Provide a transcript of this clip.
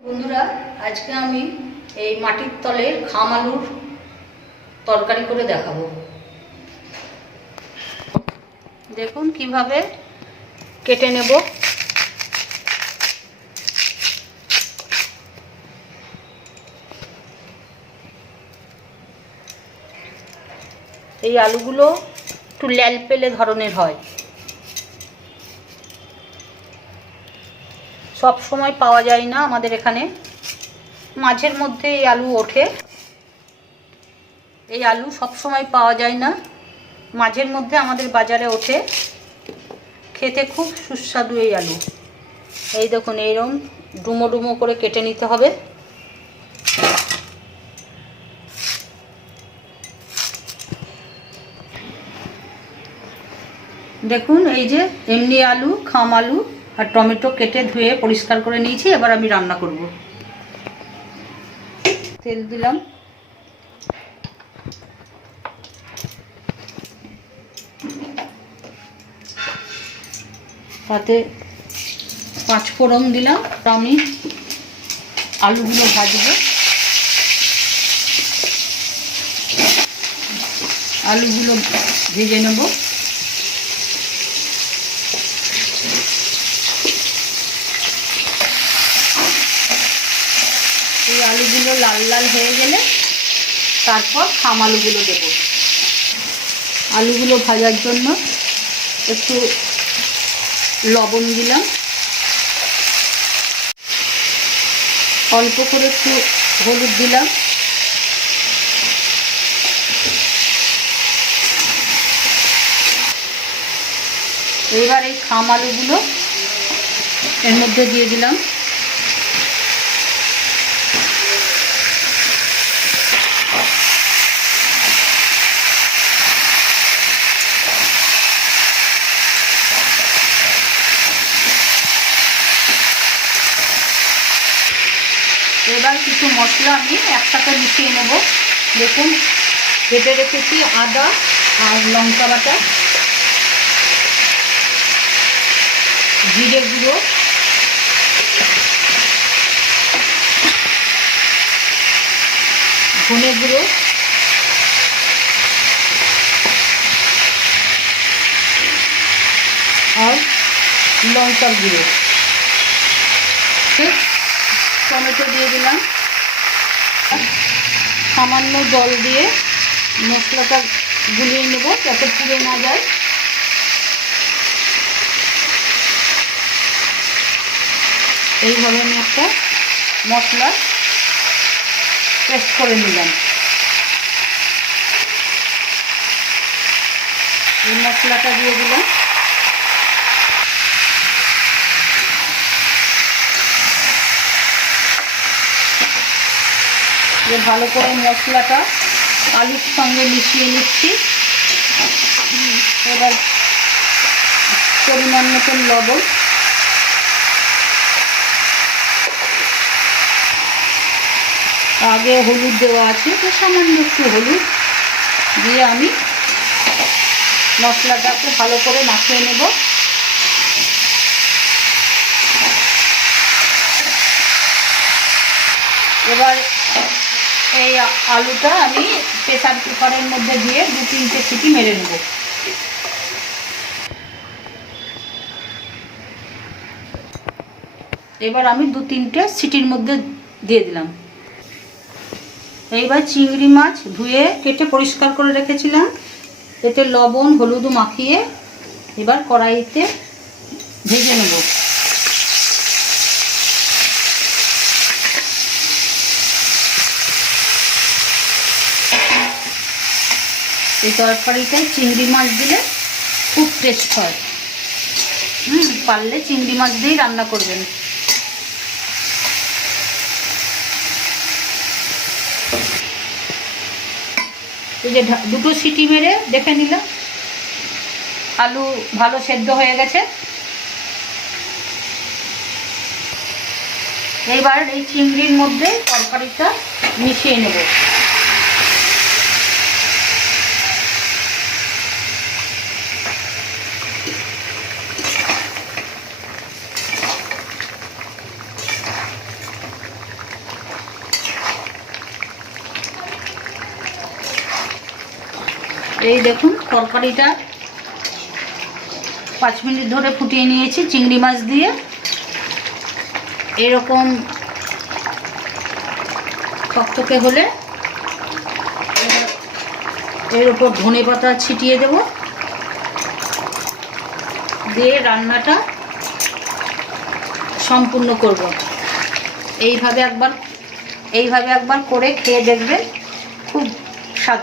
বন্ধুরা, আজকে আমি এই মাটির তলের খাম আলুর তরকারি করে দেখাবো। দেখুন কীভাবে কেটে নেব। এই আলুগুলো একটু ল্যালপেলে ধরনের হয়। সব সময় পাওয়া যায় না আমাদের এখানে। মাঝের মধ্যে এই আলু ওঠে। এই আলু সব সময় পাওয়া যায় না। মাঝের মধ্যে আমাদের বাজারে ওঠে। খেতে খুব সুস্বাদু এই আলু। এই দেখুন, এইরকম ডুমো ডুমো করে কেটে নিতে হবে। দেখুন, এই যে এমনি আলু, খাম আলু। আর টমেটো কেটে ধুয়ে পরিষ্কার করে নিয়েছি, এবার আমি রান্না করব। তেল দিলাম। তাতে পাঁচ ফোড়ন দিলাম আমি আলুগুলো ভাজবো। আলুগুলো ভেজে নেব। আলুগুলো লাল লাল হয়ে গেলে তারপর খাম আলুগুলো দেব। আলুগুলো ভাজার জন্য একটু লবণ দিলাম। অল্প করে একটু হলুদ দিলাম। এবার এই খাম আলুগুলো এর মধ্যে দিয়ে দিলাম। এবার কিছু মশলা আমি একসাথে মিশিয়ে নেব। দেখুন কেটে রেখেছি আদা আর লঙ্কা বাটা। জিরে গুঁড়ো। ধনে গুঁড়ো। আর লঙ্কার গুঁড়ো। টমেটো দিয়ে দিলাম। সামান্য জল দিয়ে মশলাটা গুলিয়ে নেব যাতে পুড়ে না যায়। এইভাবে আমি একটা মশলা পেস্ট করে নিলাম। এই মশলাটা দিয়ে দিলাম। যে ভালো করে মশলাটা আলুর সঙ্গে মিশিয়ে নিচ্ছি। এবার পরিমাণ মতন লবণ। আগে হলুদ দেওয়া আছে, তো সামান্য একটু হলুদ দিয়ে আমি মশলাটাকে ভালো করে মাখিয়ে নেব এবার এই আলুটা আমি প্রেসার কুকারের মধ্যে দিয়ে দু তিনটে সিটি মেরে নেব। এবার আমি দু তিনটে সিটির মধ্যে দিয়ে দিলাম। এইবার চিংড়ি মাছ ধুয়ে কেটে পরিষ্কার করে রেখেছিলাম। এতে লবণ, হলুদ মাখিয়ে এবার কড়াইতে ভেজে নেব। এই তরকারিটায় চিংড়ি মাছ দিলে খুব টেস্ট হয়। হুম, পারলে চিংড়ি মাছ দিয়েই রান্না করবেন। এই যে দুটো সিটি মেরে দেখে নিলাম। আলু ভালো সেদ্ধ হয়ে গেছে। এইবার এই চিংড়ির মধ্যে তরকারিটা মিশিয়ে নেব। এই দেখুন, তরকারিটা পাঁচ মিনিট ধরে ফুটিয়ে নিয়েছি, চিংড়ি মাছ দিয়ে। এরকম থকথকে হলে এর উপর ধনে পাতা ছিটিয়ে দেব। দিয়ে রান্নাটা সম্পূর্ণ করব। এইভাবে একবার এইভাবে একবার করে খেয়ে দেখবেন খুব স্বাদ